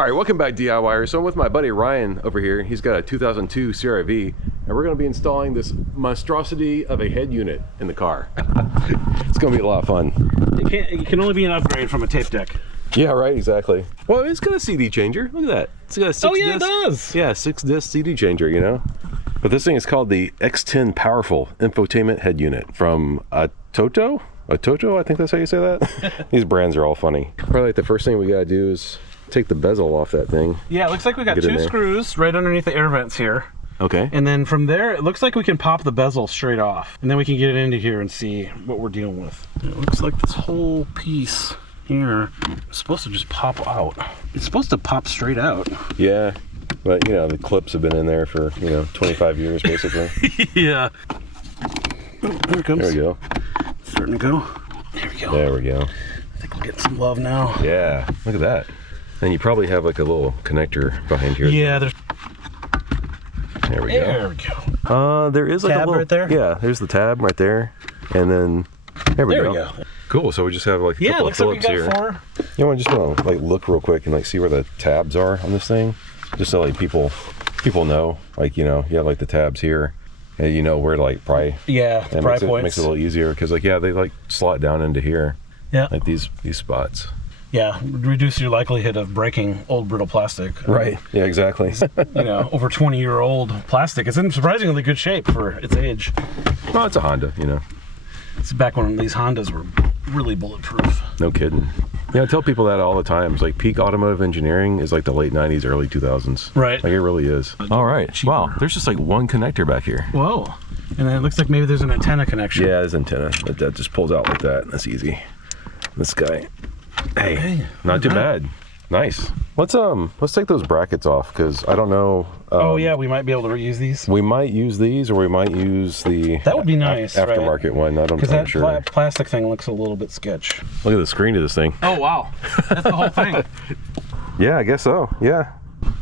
All right, welcome back, DIYers. So I'm with my buddy Ryan over here. He's got a 2002 CR-V, and we're going to be installing this monstrosity of a head unit in the car. It's going to be a lot of fun. It can only be an upgrade from a tape deck. Yeah, right, exactly. Well, it's got a CD changer. Look at that. It's got a 6 disc. It does. Yeah, 6-disc CD changer, you know. But this thing is called the X10 Powerful Infotainment Head Unit from ATOTO. ATOTO, I think that's how you say that. These brands are all funny. Probably like the first thing we got to do is take the bezel off that thing. Yeah, it looks like we got 2 screws right underneath the air vents here. Okay. And then from there, it looks like we can pop the bezel straight off. And then we can get it into here and see what we're dealing with. It looks like this whole piece here is supposed to just pop out. It's supposed to pop straight out. Yeah, but you know, the clips have been in there for, 25 years basically. Yeah. Oh, there it comes. There we go. It's starting to go. There we go. There we go. I think we'll get some love now. Yeah, look at that. And you probably have like a little connector behind here. Yeah, there's... There we go. There we go. There is like tab a little... right there? Yeah, there's the tab right there. And then... There we go. Cool, so we just have like a couple of Phillips here. You know, I just want to like look real quick and like see where the tabs are on this thing. Just so like people know, like, you have like the tabs here. And you know where to like pry. Yeah, the pry points. Makes it a little easier because like, yeah, they like slot down into here. Yeah. Like these spots. Yeah, reduce your likelihood of breaking old brittle plastic. Right. Yeah, exactly. Over 20-year-old plastic. It's in surprisingly good shape for its age. Well, it's a Honda, It's back when these Hondas were really bulletproof. No kidding. Yeah, I tell people that all the time. It's like peak automotive engineering is like the late 90s, early 2000s. Right. Like it really is. All right. Cheaper. Wow, there's just like one connector back here. Whoa. And then it looks like maybe there's an antenna connection. Yeah, there's antenna. That just pulls out like that. That's easy. This guy. Hey, not too bad. Nice. Let's take those brackets off because I don't know. Oh yeah, we might be able to reuse these. We might use these, or we might use the that would be nice aftermarket one. I don't know. Because that plastic thing looks a little bit sketch. Look at the screen of this thing. Oh wow, that's the whole thing. Yeah, I guess so. Yeah.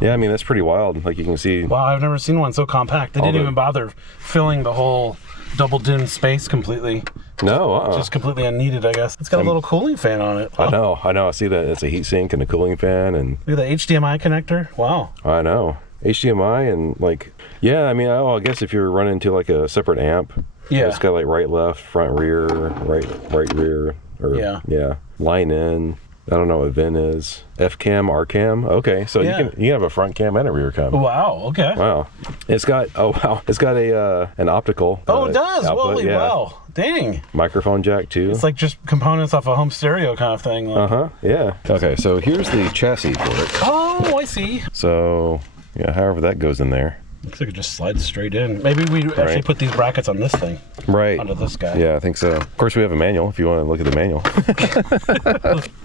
Yeah, I mean that's pretty wild. Like you can see. Wow, I've never seen one so compact. They didn't even bother filling the whole double dim space completely. No, just completely unneeded, I guess. It's got a little cooling fan on it. I know. I see that it's a heat sink and a cooling fan, and look at the HDMI connector. Wow. I know. HDMI and like, yeah. I mean, I guess if you're running to like a separate amp, yeah, it's got like right, left, front, rear, right, rear, or yeah, line in. I don't know what VIN is. F cam, R cam. Okay, so you can have a front cam and a rear cam. Wow. Okay. Wow. It's got a an optical. Oh, it does. Output, Holy wow. Dang. Microphone jack too. It's like just components off a home stereo kind of thing. Like. Yeah. Okay, so here's the chassis for it. Oh, I see. So yeah, however that goes in there. Looks like it just slides straight in. Maybe we actually put these brackets on this thing. Right. Onto this guy. Yeah, I think so. Of course, we have a manual if you want to look at the manual.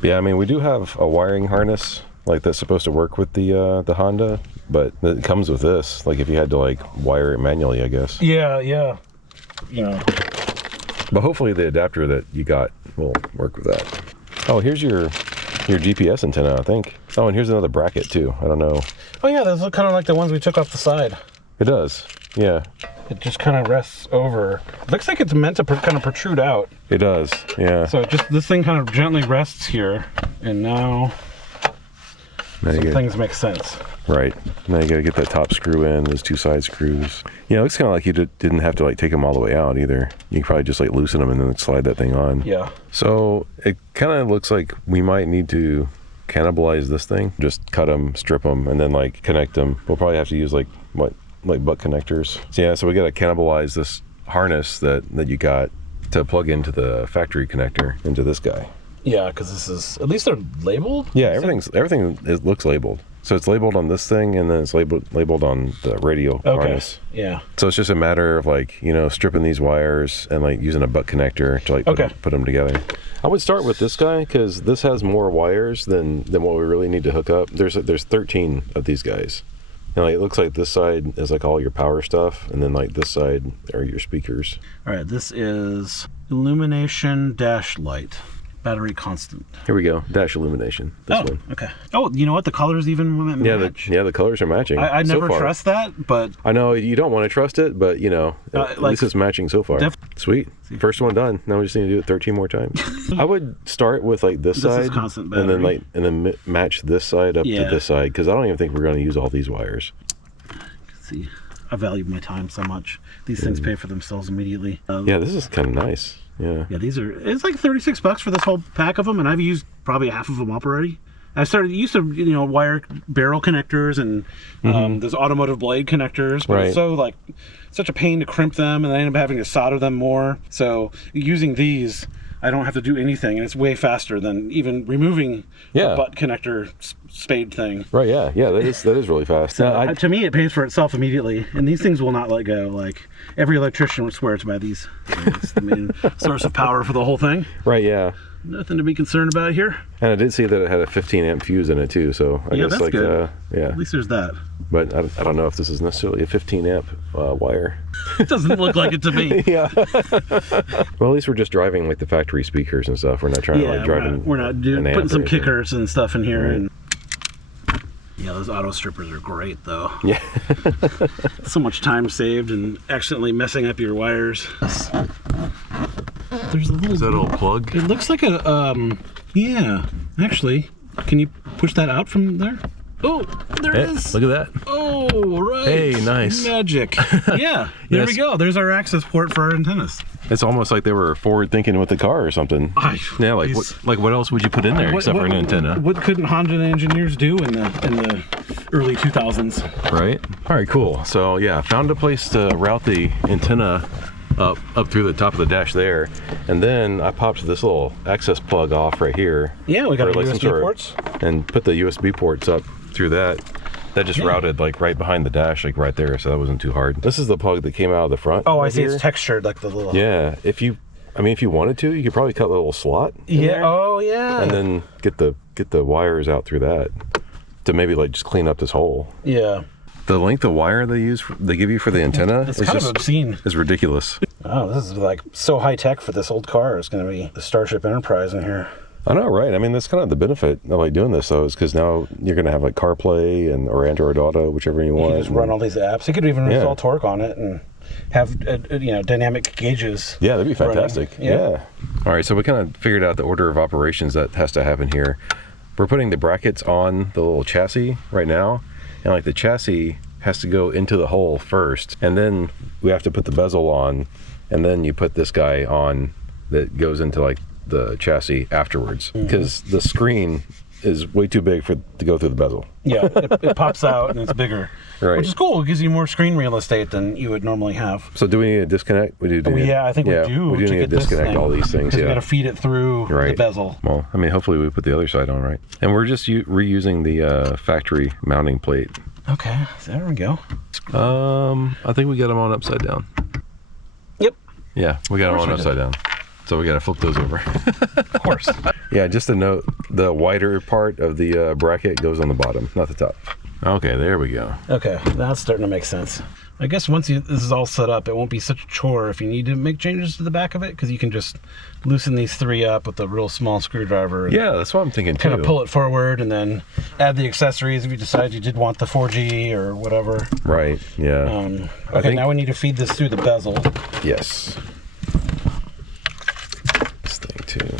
Yeah, I mean, we do have a wiring harness like that's supposed to work with the Honda, but it comes with this. Like if you had to like wire it manually, I guess. Yeah. But hopefully the adapter that you got will work with that. Oh, here's your GPS antenna, I think. Oh, and here's another bracket too. I don't know. Oh yeah, those look kind of like the ones we took off the side. It does, yeah. It just kind of rests over. Looks like it's meant to kind of protrude out. It does, yeah. So this thing kind of gently rests here, and now some things make sense. Right. Now you got to get that top screw in, those 2 side screws. Yeah, it looks kind of like you didn't have to like take them all the way out either. You can probably just like loosen them and then slide that thing on. Yeah. So it kind of looks like we might need to cannibalize this thing. Just cut them, strip them, and then like connect them. We'll probably have to use like butt connectors. So yeah, so we got to cannibalize this harness that you got to plug into the factory connector into this guy. Yeah, because this is, at least they're labeled? Yeah, everything looks labeled. So it's labeled on this thing, and then it's labeled on the radio harness. Yeah. So it's just a matter of like, stripping these wires and like using a butt connector to like put them together. I would start with this guy because this has more wires than what we really need to hook up. There's 13 of these guys. And like, it looks like this side is like all your power stuff, and then like this side are your speakers. All right, this is illumination dash light. Battery constant. Here we go. Dash illumination. This one. Okay. Oh, you know what? The colors even match. The colors are matching. I so never far. trust that, but I know you don't want to trust it, but you know, at least it's matching so far. Sweet. First one done. Now we just need to do it 13 more times. I would start with like this side, is constant and then battery. match this side up to this side, because I don't even think we're going to use all these wires. See, I value my time so much. These things pay for themselves immediately. Yeah, this is kind of nice. Yeah. Yeah, it's like $36 for this whole pack of them, and I've used probably half of them up already. I used to, wire barrel connectors and those automotive blade connectors, but it's so such a pain to crimp them, and I end up having to solder them more. So using these, I don't have to do anything, and it's way faster than even removing the butt connector spade thing. Right. Yeah. That is really fast. So, to me, it pays for itself immediately, and these things will not let go. Like every electrician swears by these. It's the main source of power for the whole thing. Right. Yeah. Nothing to be concerned about here. And I did see that it had a 15 amp fuse in it too, so I guess that's good. Yeah. At least there's that. But I don't know if this is necessarily a 15 amp wire. It doesn't look like it to me. Yeah. Well, at least we're just driving like the factory speakers and stuff. We're not trying to like drive. We're not putting some kickers and stuff in here. Right. And yeah, those auto strippers are great though. Yeah. So much time saved and accidentally messing up your wires. There's a little. Is that a little plug? It looks like a yeah. Actually, can you push that out from there? Oh, there it is. Look at that. Oh, right. Hey, nice. Magic. Yeah, there we go. There's our access port for our antennas. It's almost like they were forward thinking with the car or something. Yeah, what else would you put in there except for an antenna? What couldn't Honda engineers do in the early 2000s? Right. All right, cool. So yeah, found a place to route the antenna up through the top of the dash there, and then I popped this little access plug off right here. Yeah, we got our USB ports. And put the USB ports up through that. That just routed like right behind the dash, like right there, so that wasn't too hard. This is the plug that came out of the front. Oh, I see. It's textured like the little. Yeah, if you wanted to, you could probably cut a little slot. Yeah. Oh, yeah. And then get the wires out through that to maybe like just clean up this hole. Yeah. The length of wire they give you for the antenna is kind of obscene. It's ridiculous. Oh, this is like so high tech for this old car. It's going to be the Starship Enterprise in here. I know, right? I mean, that's kind of the benefit of like doing this, though, is because now you're going to have like CarPlay or Android Auto, whichever you want. You can just run all these apps. You could even install torque on it and have dynamic gauges. Yeah, that'd be fantastic. Yeah. All right, so we kind of figured out the order of operations that has to happen here. We're putting the brackets on the little chassis right now, and like the chassis has to go into the hole first, and then we have to put the bezel on, and then you put this guy on that goes into like the chassis afterwards, because the screen is way too big to go through the bezel. Yeah, it pops out and it's bigger, right? Which is cool. It gives you more screen real estate than you would normally have. So do we need to disconnect? I think we do. We do need to disconnect all these things. We got to feed it through the bezel. Well, I mean, hopefully we put the other side on right, and we're just reusing the factory mounting plate. Okay, so there we go. I think we got them on upside down. Yep. Yeah, we got them on upside down. So we got to flip those over. Of course. Yeah, just a note, the wider part of the bracket goes on the bottom, not the top. Okay, there we go. Okay, that's starting to make sense. I guess once this is all set up, it won't be such a chore if you need to make changes to the back of it, because you can just loosen these three up with a real small screwdriver. Yeah, that's what I'm thinking too. Kind of pull it forward and then add the accessories if you decide you did want the 4G or whatever. Right, yeah. Okay, now we need to feed this through the bezel. Yes. This thing too.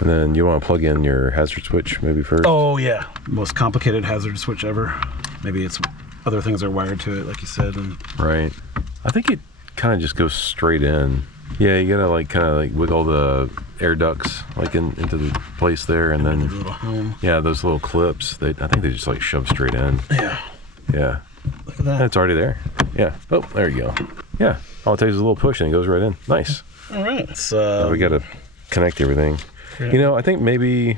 And then you want to plug in your hazard switch maybe first? Oh yeah, most complicated hazard switch ever. Maybe it's other things are wired to it, like you said. Right. I think it kind of just goes straight in. Yeah, you gotta like kind of like wiggle the air ducts like into the place there, and then those little clips. I think they just like shove straight in. Yeah. Yeah. Look at that. It's already there. Yeah. Oh, there you go. Yeah. All it takes is a little push and it goes right in. Nice. All right. We gotta connect everything. I think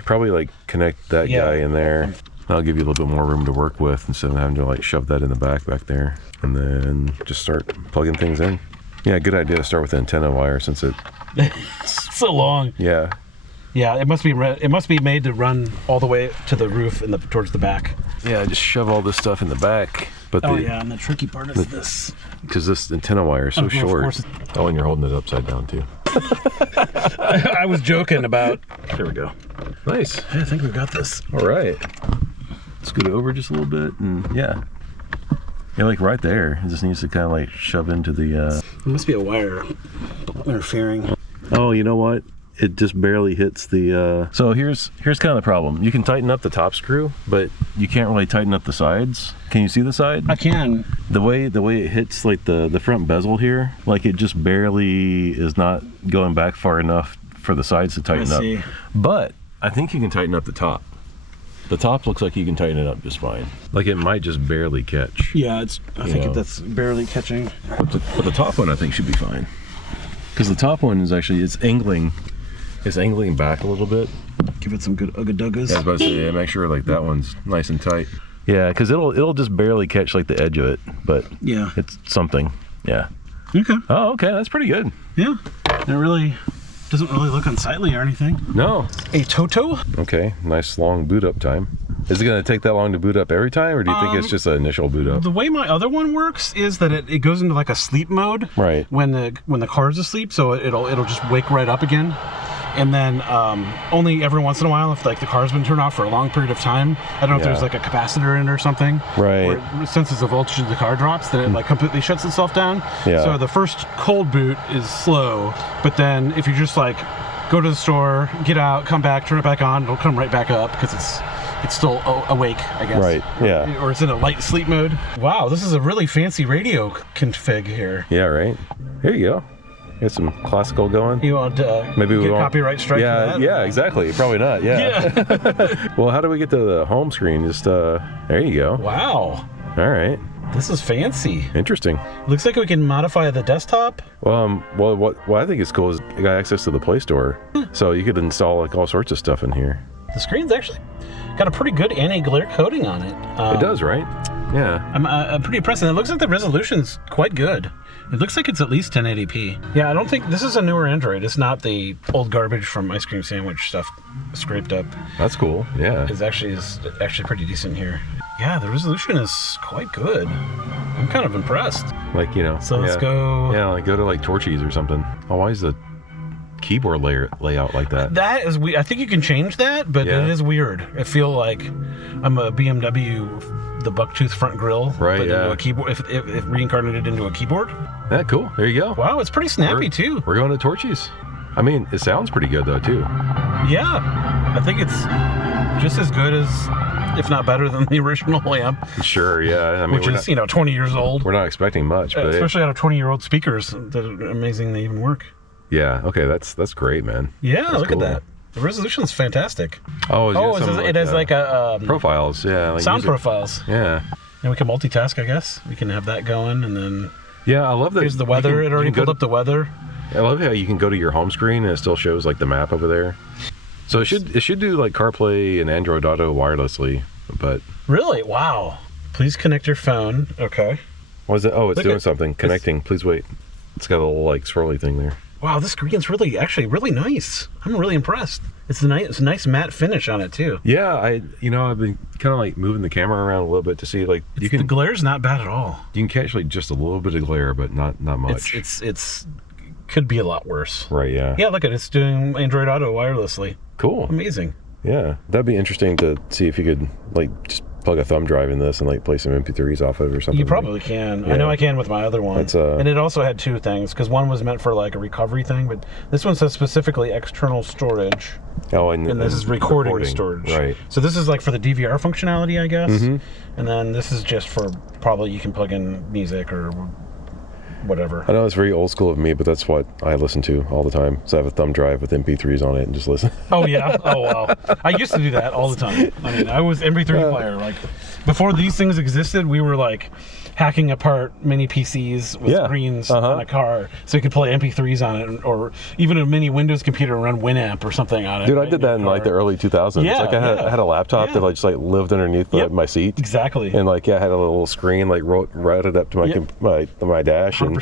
probably like connect that guy in there. That'll give you a little bit more room to work with instead of having to like shove that in the back there. And then just start plugging things in. Yeah, good idea to start with the antenna wire since it's so long. Yeah. Yeah, it must be made to run all the way to the roof and towards the back. Yeah, just shove all this stuff in the back. But and the tricky part is this. Because this antenna wire is so short. And you're holding it upside down too. I was joking about. There we go. Nice. I think we got this. All right. Scoot it over just a little bit, and yeah. Yeah, like right there. It just needs to kind of like shove into the. It must be a wire interfering. Oh, you know what? It just barely hits the. So here's kind of the problem. You can tighten up the top screw, but you can't really tighten up the sides. Can you see the side? I can. The way it hits like the front bezel here, like it just barely is not going back far enough for the sides to tighten up. See. But I think you can tighten up the top. The top looks like you can tighten it up just fine. Like it might just barely catch. Yeah, I think that's barely catching. But the top one I think should be fine. Because the top one is actually, it's angling back a little bit. Give it some good ugga-duggas. Yeah, I was about to say, yeah, make sure like that one's nice and tight. Yeah, because it'll just barely catch like the edge of it, but yeah, it's something. Yeah. Okay. Oh, okay, that's pretty good. Yeah. It really doesn't really look unsightly or anything. No. ATOTO. Okay, nice long boot up time. Is it going to take that long to boot up every time, or do you think it's just an initial boot up? The way my other one works is that it goes into like a sleep mode. Right. When the car's asleep, so it'll just wake right up again. And then only every once in a while, if like the car's been turned off for a long period of time, I don't know if there's like a capacitor in it or something. Right. Where it senses the voltage of the car drops, then it like completely shuts itself down. Yeah. So the first cold boot is slow, but then if you just like go to the store, get out, come back, turn it back on, it'll come right back up because it's still awake, I guess. Right, yeah. Or it's in a light sleep mode. Wow, this is a really fancy radio config here. Yeah, right. Here you go. Get some classical going. You want to maybe we get won't copyright strike for that? Yeah, exactly. Probably not. Yeah. Well, how do we get to the home screen? Just there you go. Wow. All right. This is fancy. Interesting. Looks like we can modify the desktop. Well, what I think is cool is you got access to the Play Store, so you could install like all sorts of stuff in here. The screen's actually got a pretty good anti-glare coating on it. It does, right? Yeah. I'm pretty impressed, and it looks like the resolution's quite good. It looks like it's at least 1080p. Yeah, I don't think this is a newer Android. It's not the old garbage from Ice Cream Sandwich stuff scraped up. That's cool. Yeah. It's actually pretty decent here. Yeah, the resolution is quite good. I'm kind of impressed. Like, you know. So let's go. Yeah, like go to like Torchies or something. Oh, why is the keyboard layout like that? That is weird. I think you can change that, but it is weird. I feel like I'm a BMW, the bucktooth front grille, right? But Yeah. into a keyboard, if reincarnated into a keyboard. Yeah, cool. There you go. Wow, it's pretty snappy too. We're going to Torchies. I mean, it sounds pretty good though too. Yeah, I think it's just as good as, if not better than the original amp. Sure. Yeah. I mean, which is 20 years old. We're not expecting much, but especially out of 20-year-old speakers. That are amazing they even work. Yeah. Okay. That's great, man. Yeah. That's look cool. at that. The resolution's fantastic. Oh, it has like a profiles. Yeah. Like sound profiles. Yeah. And we can multitask, I guess. We can have that going, and then. Yeah, I love that. Here's the weather. It already pulled up the weather. I love how you can go to your home screen and it still shows like the map over there. So it should do like CarPlay and Android Auto wirelessly, but. Really? Wow. Please connect your phone. Okay. What is it? Oh, it's doing something. Connecting. Please wait. It's got a little like swirly thing there. Wow, this screen's actually really nice. I'm really impressed. It's a nice matte finish on it too. Yeah, I've been kind of like moving the camera around a little bit to see like the glare's not bad at all. You can catch like just a little bit of glare, but not much. It's could be a lot worse. Right. Yeah. Yeah. Look at it. It's doing Android Auto wirelessly. Cool. Amazing. Yeah, that'd be interesting to see if you could like just plug a thumb drive in this and like play some MP3s off of it or something. You probably can. Yeah. I know I can with my other one. And it also had two things, because one was meant for like a recovery thing, but this one says specifically external storage. Oh, and this is recording storage. Right. So this is like for the DVR functionality, I guess. Mm-hmm. And then this is just for probably you can plug in music or whatever. I know it's very old school of me, but that's what I listen to all the time. So I have a thumb drive with MP3s on it and just listen. Oh yeah. Oh wow. I used to do that all the time. I mean, I was MP3 player. Like before these things existed, we were like hacking apart mini PCs with screens on a car so you could play MP3s on it, or even a mini Windows computer and run Winamp or something on it. Dude, I did that in like the early 2000s. Yeah, like I had a laptop that I just like lived underneath my seat. Exactly. And like I had a little screen like routed up to my dash. 100%.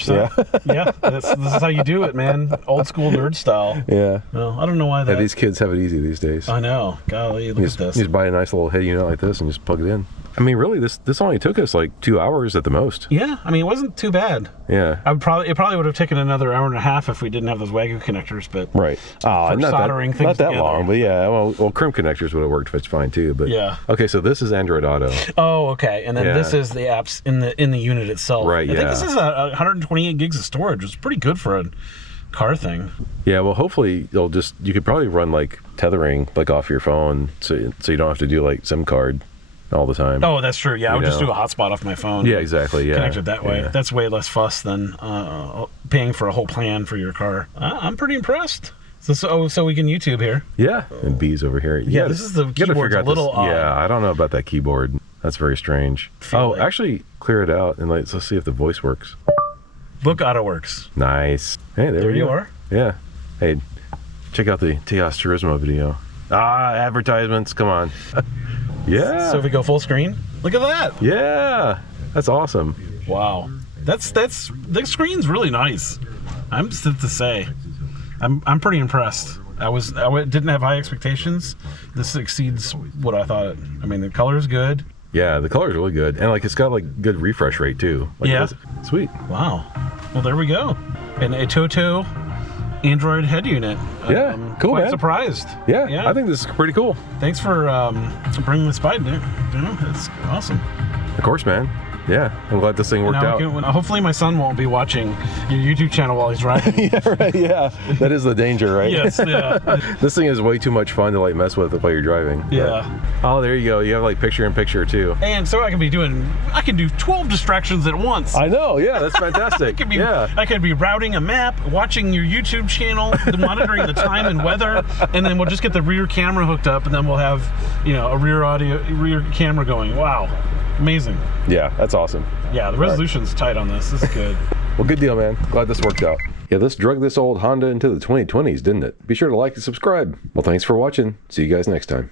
Yeah. This is how you do it, man. Old school nerd style. Yeah. Well, I don't know why that. Yeah, these kids have it easy these days. I know. Golly, look at this. You just buy a nice little head unit like this and just plug it in. I mean, really, this only took us like 2 hours at the most. Yeah, I mean, it wasn't too bad. Yeah. It probably would have taken another hour and a half if we didn't have those Wagyu connectors, but Right. for soldering things not that together. long, but yeah. Well, crimp connectors would have worked just fine too. But Yeah. Okay, so this is Android Auto. Oh, okay. And then Yeah. this is the apps in the unit itself. Right, I think yeah. this is 128 gigs of storage, which is pretty good for a car thing. Yeah. Well, hopefully you could probably run like tethering like off your phone, so you don't have to do like SIM card all the time. Oh, that's true. Yeah, I would just know. do a hotspot off my phone. Yeah, exactly. Yeah. Connect it that way. Yeah. That's way less fuss than paying for a whole plan for your car. I'm pretty impressed. So we can YouTube here. Yeah. And bees over here. Yeah, this is the You gotta keyboard's figure a out little this. odd. Yeah, I don't know about that keyboard. That's very strange. Feel like- Actually, clear it out and let's see if the voice works. Book Auto works. Nice. Hey, there There you go. are. Yeah. Hey, check out the Teos Turismo video. Advertisements. Come on. Yeah. So if we go full screen, look at that. Yeah. That's awesome. Wow. That's the screen's really nice. I'm just to say, I'm pretty impressed. I didn't have high expectations. This exceeds what I thought. I mean, the color is good. Yeah, the color's really good, and like it's got like good refresh rate too. Like, Yeah. Sweet. Wow. Well, there we go. An ATOTO Android head unit. Yeah, cool, Quite man. surprised. Yeah, I think this is pretty cool. Thanks for bringing this by, Nick. You know, it's awesome. Of course, man. Yeah, I'm glad this thing worked Now out. hopefully my son won't be watching your YouTube channel while he's driving. Yeah, right. Yeah, that is the danger, right? Yes, yeah. This thing is way too much fun to like mess with while you're driving. Yeah. Oh, there you go. You have like picture-in-picture too. And so I can do 12 distractions at once. I know. Yeah, that's fantastic. I could be routing a map, watching your YouTube channel, monitoring the time and weather, and then we'll just get the rear camera hooked up, and then we'll have, a rear camera going. Wow, amazing. Yeah, that's awesome. Yeah, the resolution's tight on this. This is good. Well, good deal, man. Glad this worked out. Yeah, this drug this old Honda into the 2020s, didn't it? Be sure to like and subscribe. Well, thanks for watching. See you guys next time.